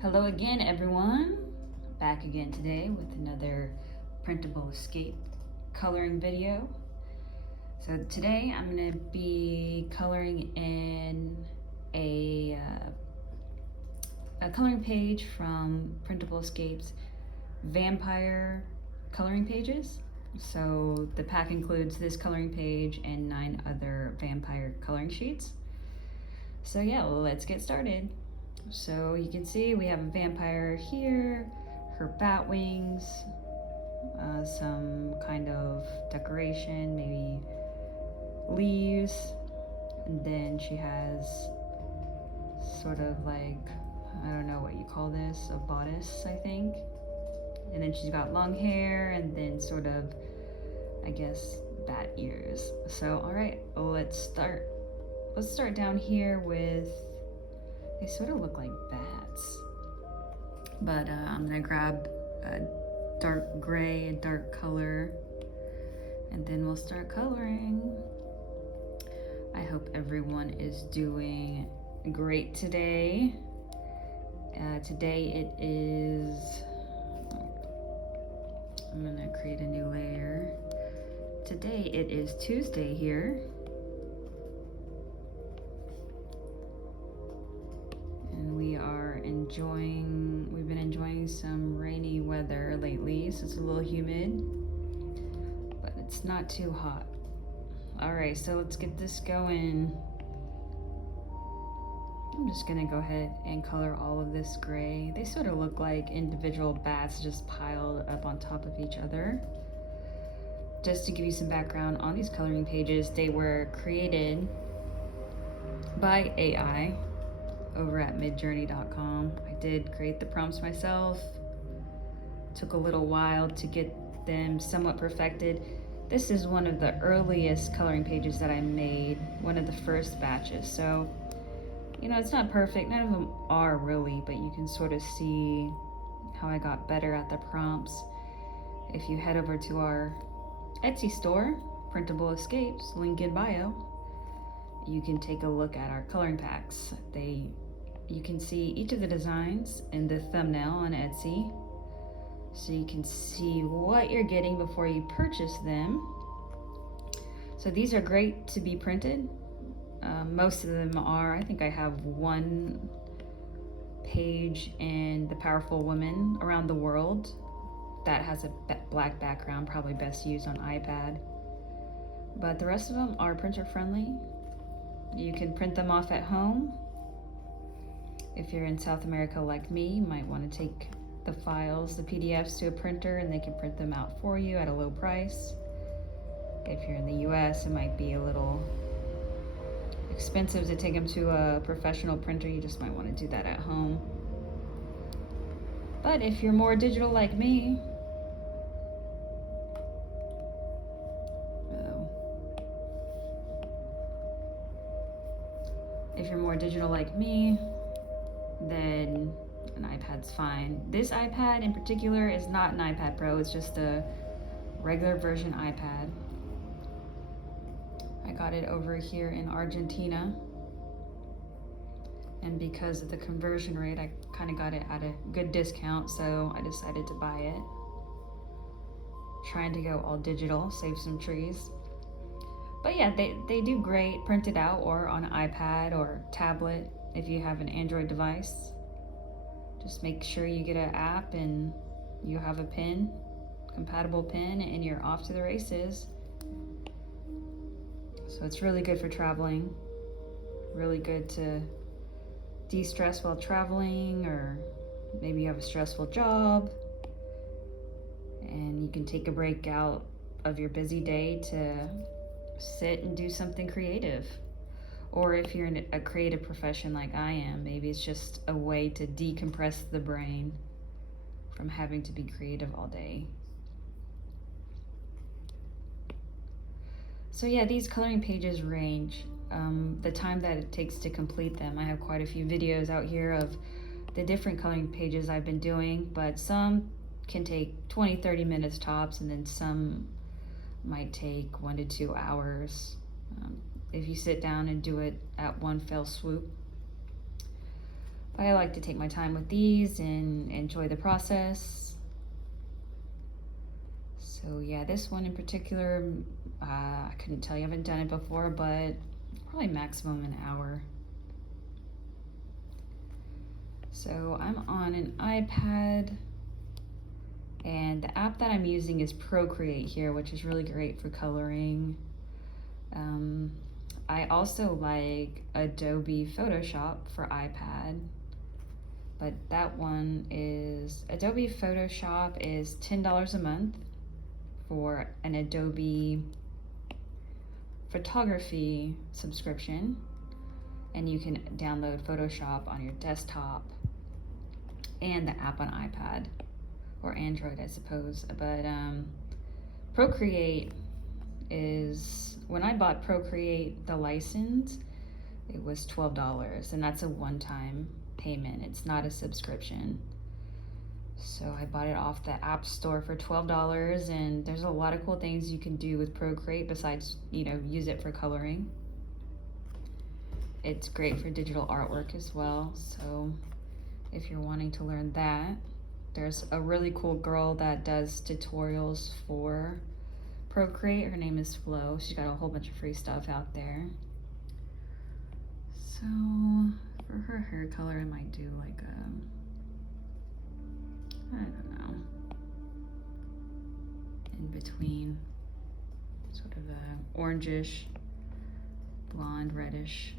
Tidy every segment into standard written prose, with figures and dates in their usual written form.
Hello again, everyone. Back again today with another printable escape coloring video. So today I'm going to be coloring in a coloring page from Printable Escape's vampire coloring pages. So the pack includes this coloring page and 9 other vampire coloring sheets. So yeah, let's get started. So you can see we have a vampire here, her bat wings, some kind of decoration, maybe leaves, and then she has sort of like, I don't know what you call this, a bodice, I think. And then she's got long hair and then sort of, I guess, bat ears. So all right, let's start. Let's start down here with, they sort of look like bats. But I'm gonna grab a dark gray, a dark color, and then we'll start coloring. I hope everyone is doing great today. Today it is, I'm gonna create a new layer. Today it is Tuesday here. And we've been enjoying some rainy weather lately, so it's a little humid, but it's not too hot. All right, so let's get this going. I'm just gonna go ahead and color all of this gray. They sort of look like individual bats just piled up on top of each other. Just to give you some background on these coloring pages, they were created by AI over at midjourney.com. I did create the prompts myself. Took a little while to get them somewhat perfected. This is one of the earliest coloring pages that I made, one of the first batches. So, you know, it's not perfect. None of them are really, but you can sort of see how I got better at the prompts. If you head over to our Etsy store, Printable Escapes, link in bio, you can take a look at our coloring packs. You can see each of the designs in the thumbnail on Etsy, so you can see what you're getting before you purchase them. So these are great to be printed. Most of them are. I think I have one page in The Powerful Women Around the World that has a black background, probably best used on iPad. But the rest of them are printer friendly. You can print them off at home. If you're in South America like me, you might want to take the files, the PDFs, to a printer and they can print them out for you at a low price. If you're in the US, it might be a little expensive to take them to a professional printer. You just might want to do that at home. But if you're more digital like me, then an iPad's fine. This iPad in particular is not an iPad Pro, it's just a regular version iPad. I got it over here in Argentina, and because of the conversion rate, I kind of got it at a good discount, so I decided to buy it. Trying to go all digital, save some trees. But yeah, they do great printed out or on an iPad or tablet if you have an Android device. Just make sure you get an app and you have a pen, compatible pen, and you're off to the races. So it's really good for traveling, really good to de-stress while traveling, or maybe you have a stressful job and you can take a break out of your busy day to sit and do something creative. Or if you're in a creative profession like I am, maybe it's just a way to decompress the brain from having to be creative all day. So yeah, these coloring pages range the time that it takes to complete them. I have quite a few videos out here of the different coloring pages I've been doing, but some can take 20-30 minutes tops, and then some might take 1 to 2 hours if you sit down and do it at one fell swoop. But I like to take my time with these and enjoy the process. So yeah, this one in particular, I couldn't tell you, I haven't done it before, but probably maximum an hour. So I'm on an iPad, and the app that I'm using is Procreate here, which is really great for coloring. I also like Adobe Photoshop for iPad, but that one is, Adobe Photoshop is $10 a month for an Adobe photography subscription, and you can download Photoshop on your desktop and the app on iPad or Android, I suppose. But Procreate is, when I bought Procreate, the license, it was $12, and that's a one-time payment. It's not a subscription. So I bought it off the App Store for $12, and there's a lot of cool things you can do with Procreate besides, you know, use it for coloring. It's great for digital artwork as well. So if you're wanting to learn that, there's a really cool girl that does tutorials for Procreate. Her name is Flo. She's got a whole bunch of free stuff out there. So for her hair color, I might do like a, I don't know, in between, sort of a orangish, blonde, reddish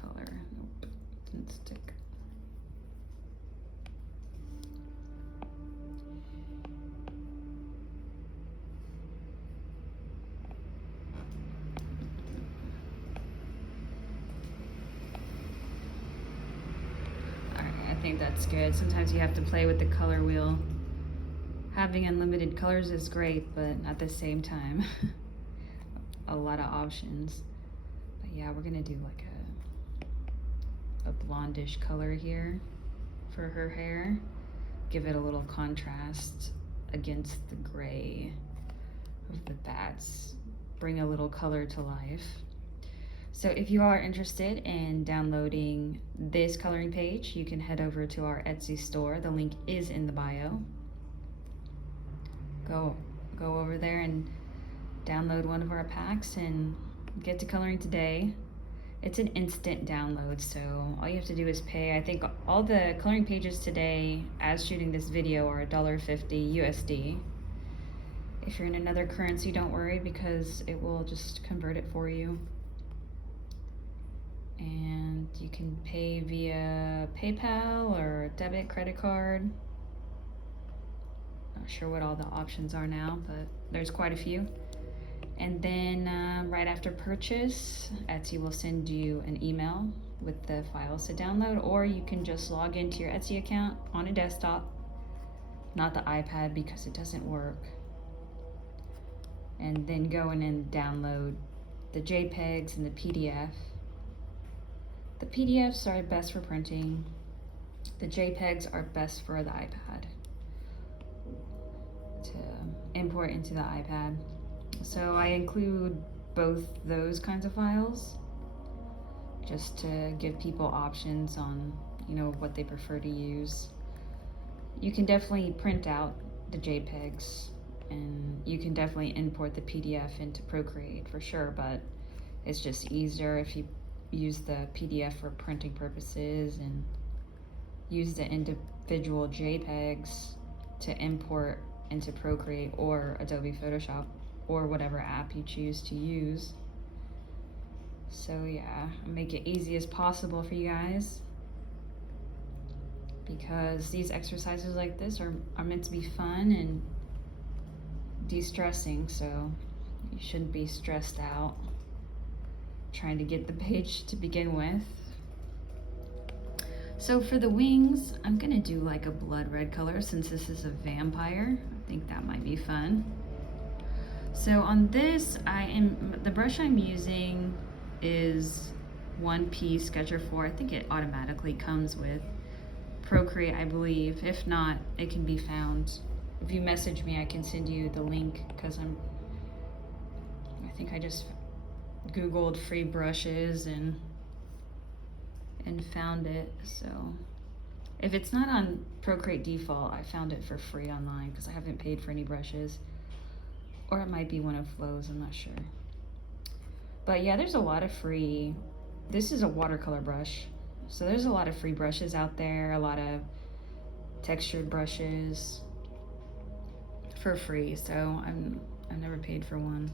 color. Nope, didn't stick. I think that's good. Sometimes you have to play with the color wheel. Having unlimited colors is great, but at the same time, a lot of options. But yeah, we're gonna do like a blondish color here for her hair. Give it a little contrast against the gray of the bats. Bring a little color to life. So if you are interested in downloading this coloring page, you can head over to our Etsy store. The link is in the bio. Go over there and download one of our packs and get to coloring today. It's an instant download, so all you have to do is pay. I think all the coloring pages today, as shooting this video, are $1.50 USD. If you're in another currency, don't worry, because it will just convert it for you. And you can pay via PayPal or debit, credit card. Not sure what all the options are now, but there's quite a few. And then right after purchase, Etsy will send you an email with the files to download, or you can just log into your Etsy account on a desktop, not the iPad because it doesn't work, and then go in and download the JPEGs and the PDF. The PDFs are best for printing. The JPEGs are best for the iPad, to import into the iPad. So I include both those kinds of files just to give people options on, you know, what they prefer to use. You can definitely print out the JPEGs, and you can definitely import the PDF into Procreate for sure, but it's just easier if you use the PDF for printing purposes and use the individual JPEGs to import into Procreate or Adobe Photoshop or whatever app you choose to use. So yeah, make it easy as possible for you guys, because these exercises like this are meant to be fun and de-stressing, so you shouldn't be stressed out trying to get the page to begin with. So for the wings, I'm gonna do like a blood red color since this is a vampire. I think that might be fun. So on this, the brush I'm using is 1P Sketcher 4. I think it automatically comes with Procreate, I believe. If not, it can be found. If you message me, I can send you the link, because I think I just Googled free brushes and found it. So If it's not on Procreate default, I found it for free online because I haven't paid for any brushes. Or it might be one of Flo's, I'm not sure. But yeah, there's a lot of free, this is a watercolor brush. So there's a lot of free brushes out there, a lot of textured brushes for free. So I've never paid for one.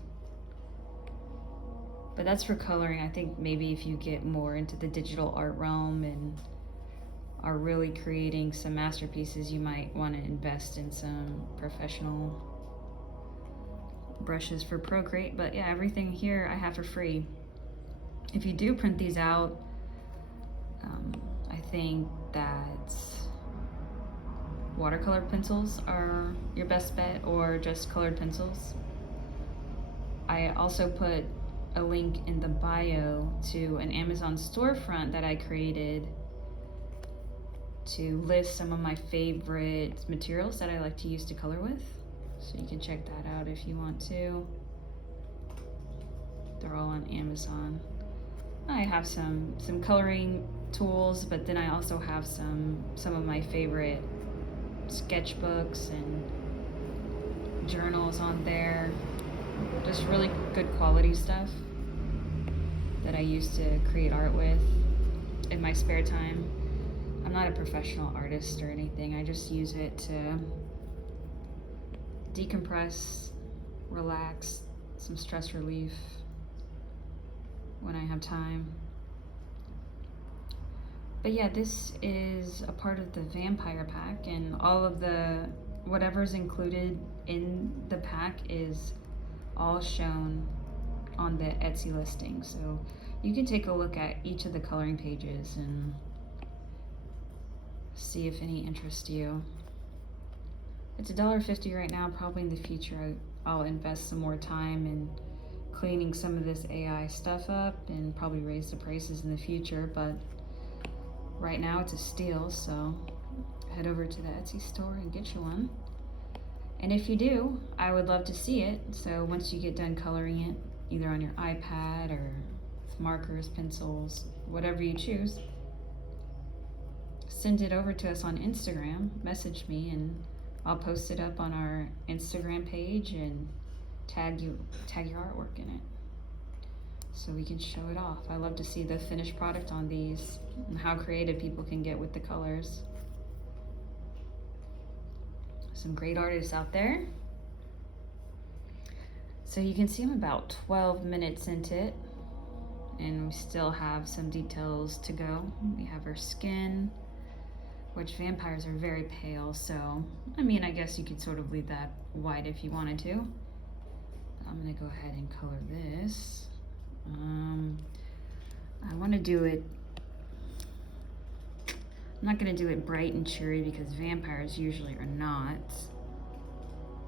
But that's for coloring. I think maybe if you get more into the digital art realm and are really creating some masterpieces, you might want to invest in some professional brushes for Procreate. But yeah, everything here I have for free. If you do print these out, I think that watercolor pencils are your best bet, or just colored pencils. I also put a link in the bio to an Amazon storefront that I created to list some of my favorite materials that I like to use to color with. So you can check that out if you want to. They're all on Amazon. I have some coloring tools, but then I also have some of my favorite sketchbooks and journals on there. Just really good quality stuff that I used to create art with in my spare time. I'm not a professional artist or anything. I just use it to decompress, relax, some stress relief when I have time. But yeah, this is a part of the vampire pack, and all of the whatever's included in the pack is all shown on the Etsy listing. So you can take a look at each of the coloring pages and see if any interest you. It's $1.50 right now. Probably in the future I'll invest some more time in cleaning some of this AI stuff up and probably raise the prices in the future, but right now it's a steal, so head over to the Etsy store and get you one. And if you do, I would love to see it. So once you get done coloring it, either on your iPad or with markers, pencils, whatever you choose, send it over to us on Instagram, message me, and I'll post it up on our Instagram page and tag your artwork in it so we can show it off. I love to see the finished product on these and how creative people can get with the colors. Some great artists out there. So you can see I'm about 12 minutes into it, and we still have some details to go. We have her skin, which vampires are very pale, so I mean, I guess you could sort of leave that white if you wanted to. I'm gonna go ahead and color this. I want to do it, I'm not gonna do it bright and cheery because vampires usually are not.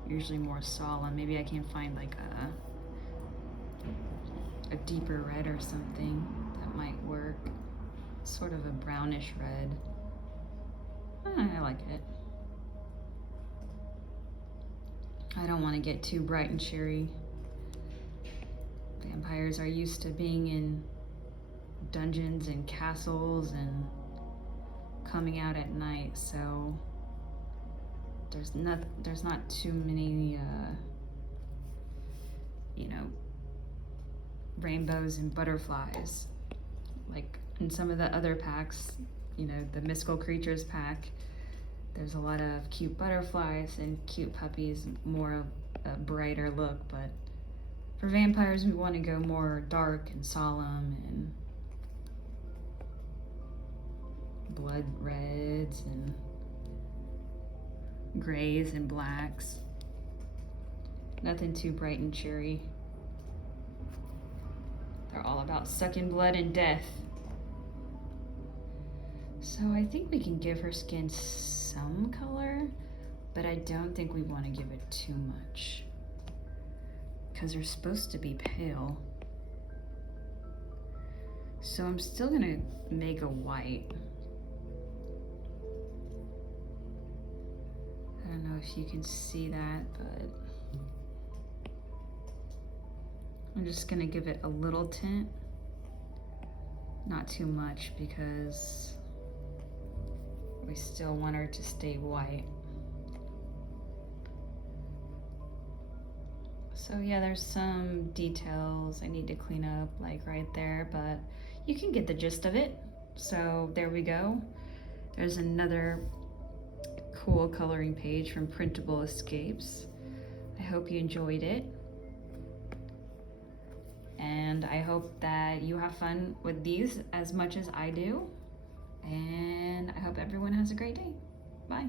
Usually more solemn. Maybe I can find like a deeper red or something that might work. Sort of a brownish red. I like it. I don't want to get too bright and cheery. Vampires are used to being in dungeons and castles and coming out at night, so there's not too many you know, rainbows and butterflies like in some of the other packs. You know, the mystical creatures pack, there's a lot of cute butterflies and cute puppies, more of a brighter look. But for vampires, we want to go more dark and solemn and blood reds and grays and blacks. Nothing too bright and cheery. They're all about sucking blood and death. So I think we can give her skin some color, but I don't think we want to give it too much because they're supposed to be pale. So I'm still gonna make a white. I don't know if you can see that, but I'm just gonna give it a little tint, not too much, because we we still want her to stay white. So yeah, there's some details I need to clean up, like right there, but you can get the gist of it. So there we go. There's another cool coloring page from Printable Escapes. I hope you enjoyed it. And I hope that you have fun with these as much as I do. And I hope everyone has a great day. Bye.